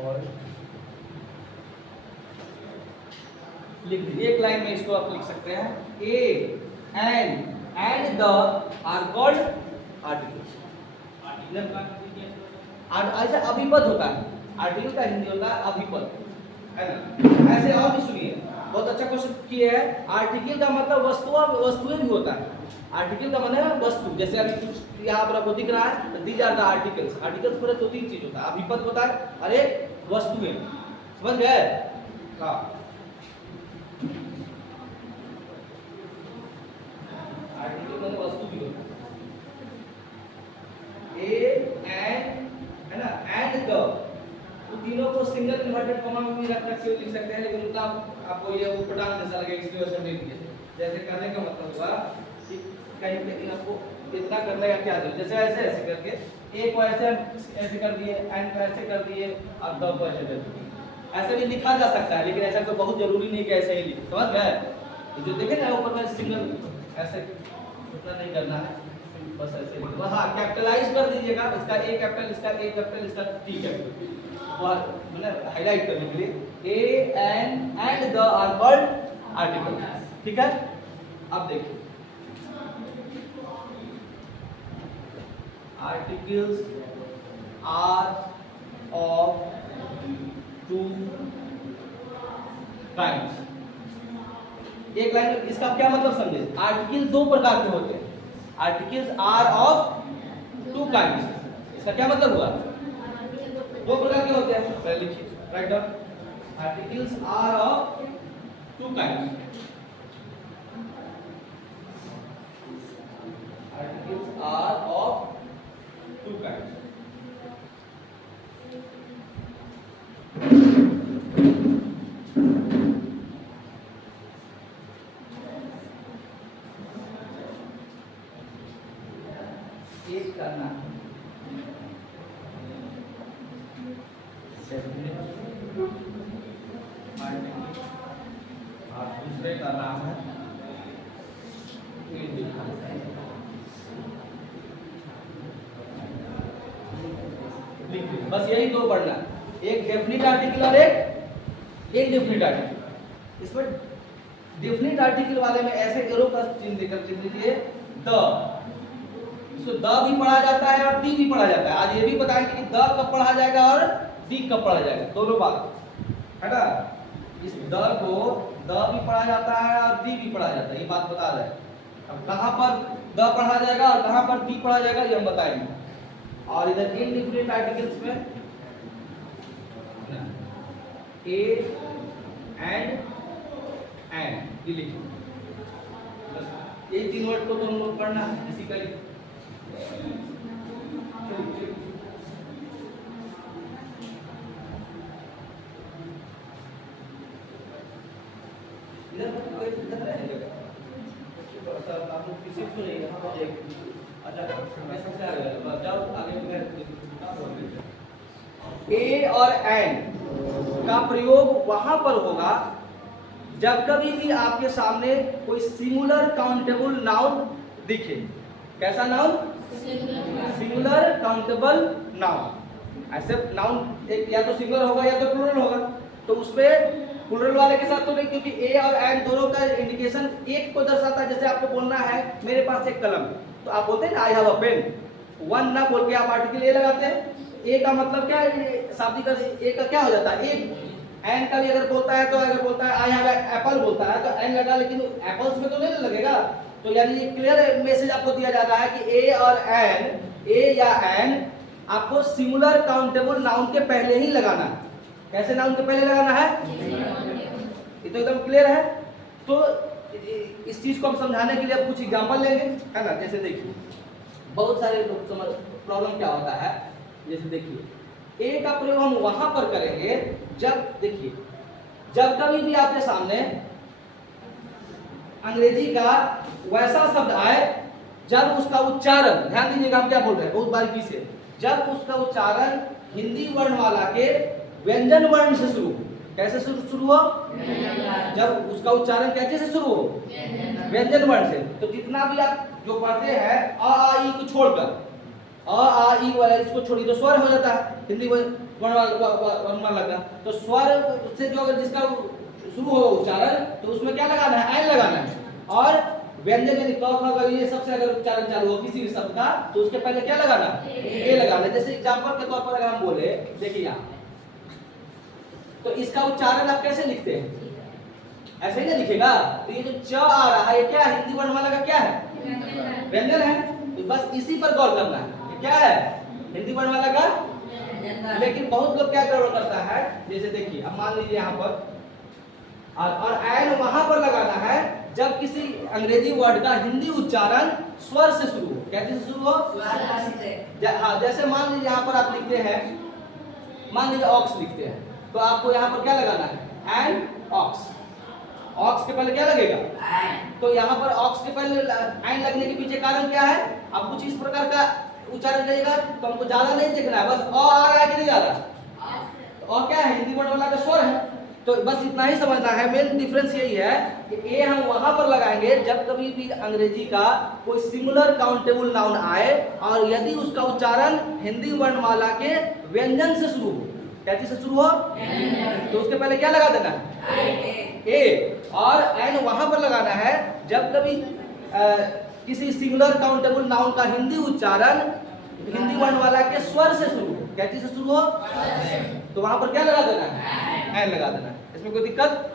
Called, लिख दीजिए एक लाइन में इसको आप लिख सकते हैं, a and the are called articles. ऐसा अभिपद होता है, आर्टिकल का हिंदी होता है अभिपद, है ना। ऐसे और भी सुनिए, बहुत अच्छा क्वेश्चन किए है। आर्टिकल का मतलब वस्तुएं भी होता है। आर्टिकल का मतलब है वस्तु, जैसे अभी कुछ यहाँ पर आपको दिख रहा है, तो these are the articles. Articles पर 2-3 चीज होता है, अभिपद होता है और एक वस्तुएं। समझ गए? हाँ, आर्टिकल मतलब वस्तु भी होता है। ए एंड, है ना, एंड द, तो तीनों को सिंगल इन्वर्टेड कॉमा में भी रख सकते हैं, लेकिन उतना आपको ये ऊपर-डाउन जैसा लगेगा, इसलिए वैसे नहीं लिखिए। जैसे करने का मतलब हुआ कि कहीं पे आपको इतना करने का क्या जरूरत, जैसे ऐसे ऐसे करके ए को ऐसे कर दिए, एंड को ऐसे कर दिए, और द को ऐसे कर दिए। ऐसे भी लिखा जा सकता है, लेकिन ऐसा तो बहुत जरूरी नहीं कि ऐसे ही लिखे। समझ गए? जो देखे ना ऊपर में सिंगल ऐसे उतना नहीं करना है, बस ऐसे लिखो। हाँ, कैपिटलाइज कर दीजिएगा, इसका ए कैपिटल, इसका ए कैपिटल, इसका टी कैपिटल, और मतलब हाईलाइट करने के लिए a and the are called article. ठीक है? अब देखिए, आर्टिकल्स आर ऑफ 2 काइंड्स। एक लाइन में इसका क्या मतलब समझे? आर्टिकल 2 प्रकार के होते हैं। आर्टिकल्स आर ऑफ 2 काइंड्स, इसका क्या मतलब हुआ? 2 प्रकार के होते हैं। पहले लिखिए, write down, articles are of 2 kinds. Articles are of 2 kinds. एक करना और दूसरे का नाम है बस यही 2 पढ़ना, एक डेफिनिट आर्टिकल और एक इनडेफिनिट आर्टिकल। इसमें डेफिनिट आर्टिकल वाले में ऐसे एरो का चिन्ह देकर लिख दीजिए द। इसको द भी पढ़ा जाता है और दी भी पढ़ा जाता है। आज ये भी बताएंगे कि द कब पढ़ा जाएगा और दी कब पढ़ा जाएगा, दोनों बात है ना। इस द को द भी पढ़ा जाता है और दी भी पढ़ा जाता है, ये बात बता रहे हैं। अब कहां पर द पढ़ा जाएगा और कहां पर दी पढ़ा जाएगा ये हम बताएंगे। और इधर इनडेफिनिट आर्टिकल्स में ए एंड ये लिखो, ये 3 वर्ड को तो हम लोग पढ़ना है बेसिकली। किसी को नहीं ए और एंड का प्रयोग वहां पर होगा जब कभी भी आपके सामने कोई सिंगुलर काउंटेबल नाउन दिखे। कैसा नाउन? Singular countable noun. ऐसे नाउन एक या तो सिंगुलर होगा या तो प्लूरल होगा, तो उसमें प्लूरल वाले के साथ तो नहीं, क्योंकि ए और एंड दोनों का इंडिकेशन एक को दर्शाता है। जैसे आपको बोलना है मेरे पास एक कलम, तो आप बोलते हैं ना I have a pen, one ना बोल के आप आर्टिकल ए लगाते हैं। ए का मतलब क्या है? शाब्दिक ए का क्या हो जाता है? एक। एंड का भी अगर बोलता है तो अगर बोलता है आई हैव एप्पल बोलता है तो एंड लगा, लेकिन एप्पल्स में तो नहीं लगेगा। तो यानी ये क्लियर मैसेज आपको दिया जा रहा है कि ए और एंड, ए या एंड आपको सिंगुलर काउंटेबल नाउन के पहले ही लगाना है। कैसे नाउन के पहले लगाना है? ये तो एकदम क्लियर है। तो इस चीज को हम समझाने के लिए अब कुछ एग्जांपल लेंगे, है ना। जैसे देखिए, बहुत सारे लोग समझ प्रॉब्लम क्या होता है। जैसे देखिए, ए का प्रयोग हम वहां पर करेंगे जब, देखिए, जब कभी भी आपके सामने अंग्रेजी का वैसा शब्द आए जब उसका उच्चारण, ध्यान दीजिएगा हम क्या बोल रहे हैं बहुत बारीकी से, जब उसका उच्चारण हिंदी वर्ण वाला के व्यंजन वर्ण से शुरू हो। कैसे शुरू हो? जब उसका उच्चारण कैसे से शुरू हो? व्यंजन वर्ण से। तो जितना भी आप जो पढ़ते हैं अ आ ई को छोड़कर, आ ई वाला इसको छोड़ी तो स्वर हो जाता है हिंदी वर्णमाला का। तो स्वर से जो अगर जिसका शुरू हो उच्चारण तो उसमें क्या लगाना है, ऐन लगाना है। और व्यंजन यानी क ख ग ये सबसे अगर उच्चारण चालू हो किसी भी शब्द का तो उसके पहले क्या लगाना, ए लगाना। जैसे एग्जांपल के तौर पर अगर हम बोले, देखिए यहाँ तो इसका उच्चारण आप कैसे लिखते हैं, ऐसे ही ना लिखेगा। तो ये जो च आ रहा है ये क्या है, हिंदी वर्णमाला का क्या है, व्यंजन है। तो बस इसी पर गौर करना है, ये क्या है, हिंदी वर्णमाला का। लेकिन बहुत लोग क्या गड़बड़ करता है, जैसे देखिए अब मान लीजिए यहाँ पर और ऐन वहां पर लगाना है जब किसी अंग्रेजी वर्ड का हिंदी उच्चारण स्वर से शुरू हो। क्या चीज से शुरू हो, हाँ। जैसे मान लीजिए यहाँ पर आप लिखते हैं, मान लीजिए ऑक्स लिखते हैं, तो आपको यहाँ पर क्या लगाना है, एन ऑक्स। ऑक्स के पहले क्या लगेगा, तो यहाँ पर ऑक्स के पहले एन लगने के पीछे कारण क्या है, आप कुछ इस प्रकार का उच्चारण करिएगा तो हमको ज्यादा नहीं देखना है, बस अ आ रहा है कि नहीं आ रहा, तो अ क्या है, हिंदी वर्णमाला का स्वर है। तो बस इतना ही समझना है। मेन डिफरेंस यही है कि ए हम वहां पर लगाएंगे जब कभी भी अंग्रेजी का कोई सिंगुलर काउंटेबल नाउन आए और यदि उसका उच्चारण हिंदी वर्णमाला के व्यंजन से शुरू हो। क्या चीज से शुरू हो, तो उसके पहले क्या लगा देना है, ए। और एन वहां पर लगाना है जब कभी किसी सिंगुलर काउंटेबल नाउन का हिंदी उच्चारण हिंदी वर्णमाला के स्वर से शुरू हो। क्या चीज से शुरू हो, तो वहां पर क्या लगा देना है, एन लगा देना है। इसमें कोई दिक्कत